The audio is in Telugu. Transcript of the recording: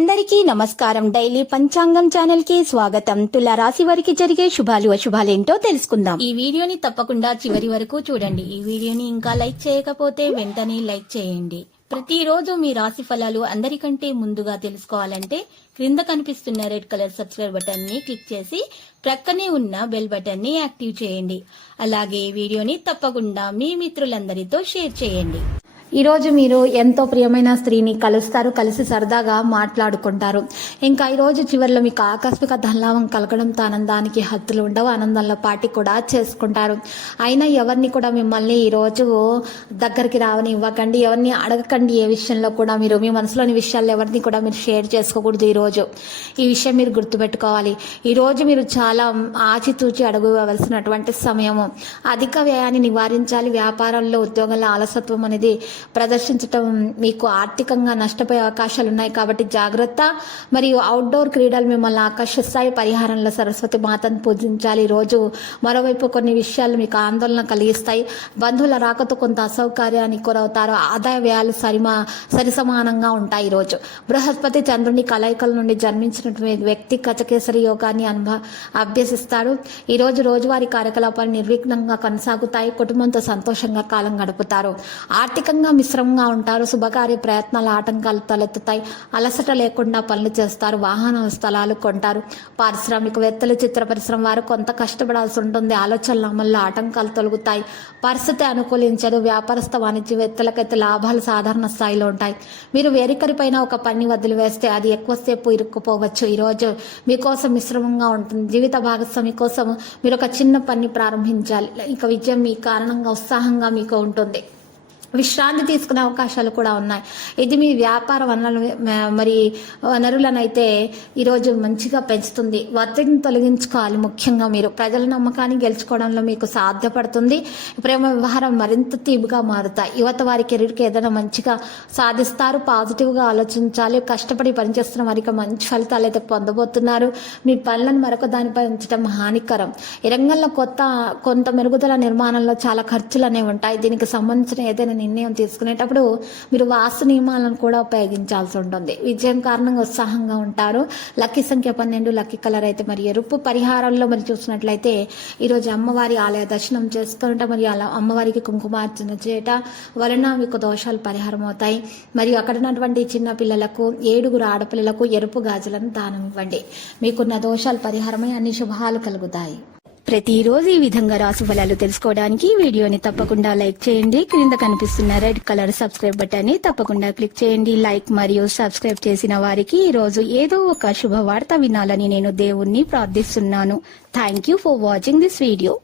అందరికీ నమస్కారం. డైలీ పంచాంగం ఛానల్ కి స్వాగతం. తుల రాశి వారికి జరిగే శుభాలు అశుభాలేంటో తెలుసుకుందాం. ఈ వీడియోని తప్పకుండా చివరి వరకు చూడండి. ఈ వీడియోని ఇంకా లైక్ చేయకపోతే వెంటనే లైక్ చేయండి. ప్రతిరోజు మీ రాశి ఫలాలు అందరికంటే ముందుగా తెలుసుకోవాలంటే క్రింద కనిపిస్తున్న రెడ్ కలర్ సబ్స్క్రైబ్ బటన్ ని క్లిక్ చేసి ప్రక్కనే ఉన్న బెల్ బటన్ ని యాక్టివ్ చేయండి. అలాగే వీడియోని తప్పకుండా మీ మిత్రులందరితో షేర్ చేయండి. ఈ రోజు మీరు ఎంతో ప్రియమైన స్త్రీని కలుస్తారు, కలిసి సరదాగా మాట్లాడుకుంటారు. ఇంకా ఈ రోజు చివరిలో మీకు ఆకస్మిక ధనలాభం కలగడంతో ఆనందానికి హద్దులు ఉండవు. ఆనందంలో పార్టీ కూడా చేసుకుంటారు. అయినా ఎవరిని కూడా మిమ్మల్ని ఈ రోజు దగ్గరికి రావని ఇవ్వకండి, ఎవరిని అడగకండి. ఏ విషయంలో కూడా మీరు మీ మనసులోని విషయాలు ఎవరిని కూడా మీరు షేర్ చేసుకోకూడదు. ఈ విషయం మీరు గుర్తుపెట్టుకోవాలి. ఈ రోజు మీరు చాలా ఆచితూచి అడుగువలసినటువంటి సమయము. అధిక వ్యయాన్ని నివారించాలి. వ్యాపారంలో ఉద్యోగంలో ఆలసత్వం అనేది ప్రదర్శించటం మీకు ఆర్థికంగా నష్టపోయే అవకాశాలు ఉన్నాయి కాబట్టి జాగ్రత్త. మరియు అవుట్డోర్ క్రీడలు మిమ్మల్ని ఆకర్షిస్తాయి. పరిహారంలో సరస్వతి మాతను పూజించాలి. రోజు మరోవైపు కొన్ని విషయాలు మీకు ఆందోళన కలిగిస్తాయి. బంధువుల రాకతో కొంత అసౌకర్యానికి గురవుతారు. ఆదాయ వ్యయాలు సరిసమానంగా ఉంటాయి. ఈరోజు బృహస్పతి చంద్రుని కలయికల నుండి జన్మించినటువంటి వ్యక్తి గజకేసరి యోగాన్ని అభ్యసిస్తాడు. ఈ రోజు రోజువారీ కార్యకలాపాలు నిర్విఘ్నంగా కొనసాగుతాయి. కుటుంబంతో సంతోషంగా కాలం గడుపుతారు. ఆర్థికంగా మిశ్రమంగా ఉంటారు. శుభకార్య ప్రయత్నాల ఆటంకాలు తలెత్తుతాయి. అలసట లేకుండా పనులు చేస్తారు. వాహన స్థలాలు కొంటారు. పారిశ్రామికవేత్తలు, చిత్ర పరిశ్రమ వారు కొంత కష్టపడాల్సి ఉంటుంది. ఆలోచనల అమల్లో ఆటంకాలు తొలగుతాయి. పరిస్థితి అనుకూలించదు. వ్యాపారస్థ వాణిజ్యవేత్తలకైతే లాభాలు సాధారణ స్థాయిలో ఉంటాయి. మీరు వేరికరిపైన ఒక పని వదిలివేస్తే అది ఎక్కువసేపు ఇరుక్కుపోవచ్చు. ఈరోజు మీకోసం మిశ్రమంగా ఉంటుంది. జీవిత భాగస్వామి కోసం మీరు ఒక చిన్న పని ప్రారంభించాలి. ఇక విజయం మీ కారణంగా ఉత్సాహంగా మీకు ఉంటుంది. విశ్రాంతి తీసుకునే అవకాశాలు కూడా ఉన్నాయి. ఇది మీ వ్యాపార వనరులనైతే ఈరోజు మంచిగా పెంచుతుంది. ఒత్తిడిని తొలగించుకోవాలి. ముఖ్యంగా మీరు ప్రజల నమ్మకాన్ని గెలుచుకోవడంలో మీకు సాధ్యపడుతుంది. ప్రేమ వ్యవహారం మరింత తీపిగా మారుతాయి. యువత వారి కెరీర్కి ఏదైనా మంచిగా సాధిస్తారు. పాజిటివ్గా ఆలోచించాలి. కష్టపడి పనిచేస్తున్న వారికి మంచి ఫలితాలు అయితే పొందబోతున్నారు. మీ పనులను మరొక దానిపై ఉంచడం హానికరం. ఈ రంగంలో కొంత మెరుగుదల నిర్మాణంలో చాలా ఖర్చులు అనేవి ఉంటాయి. దీనికి సంబంధించిన ఏదైనా నిర్ణయం తీసుకునేటప్పుడు మీరు వాస్తు నియమాలను కూడా ఉపయోగించాల్సి ఉంటుంది. విజయం కారణంగా ఉత్సాహంగా ఉంటారు. లక్కీ సంఖ్య 12, లక్కీ కలర్ అయితే మరి ఎరుపు. పరిహారంలో మరి చూసినట్లయితే ఈరోజు అమ్మవారి ఆలయ దర్శనం చేసుకుంటే మరి అలా అమ్మవారికి కుంకుమార్చన చేయట వలన మీకు దోషాలు పరిహారం అవుతాయి. మరియు అక్కడ ఉన్నటువంటి చిన్న పిల్లలకు 7 ఆడపిల్లలకు ఎరుపు గాజులను దానం ఇవ్వండి. మీకున్న దోషాలు పరిహారమై అన్ని శుభాలు కలుగుతాయి. ప్రతిరోజు ఈ విధంగా రాశి ఫలాలు తెలుసుకోవడానికి వీడియోని తప్పకుండా లైక్ చేయండి. క్రింద కనిపిస్తున్న రెడ్ కలర్ సబ్స్క్రైబ్ బటన్ ని తప్పకుండా క్లిక్ చేయండి. లైక్ మరియు సబ్స్క్రైబ్ చేసిన వారికి ఈ రోజు ఏదో ఒక శుభవార్త వినాలని నేను దేవుణ్ణి ప్రార్థిస్తున్నాను. Thank you for watching this video.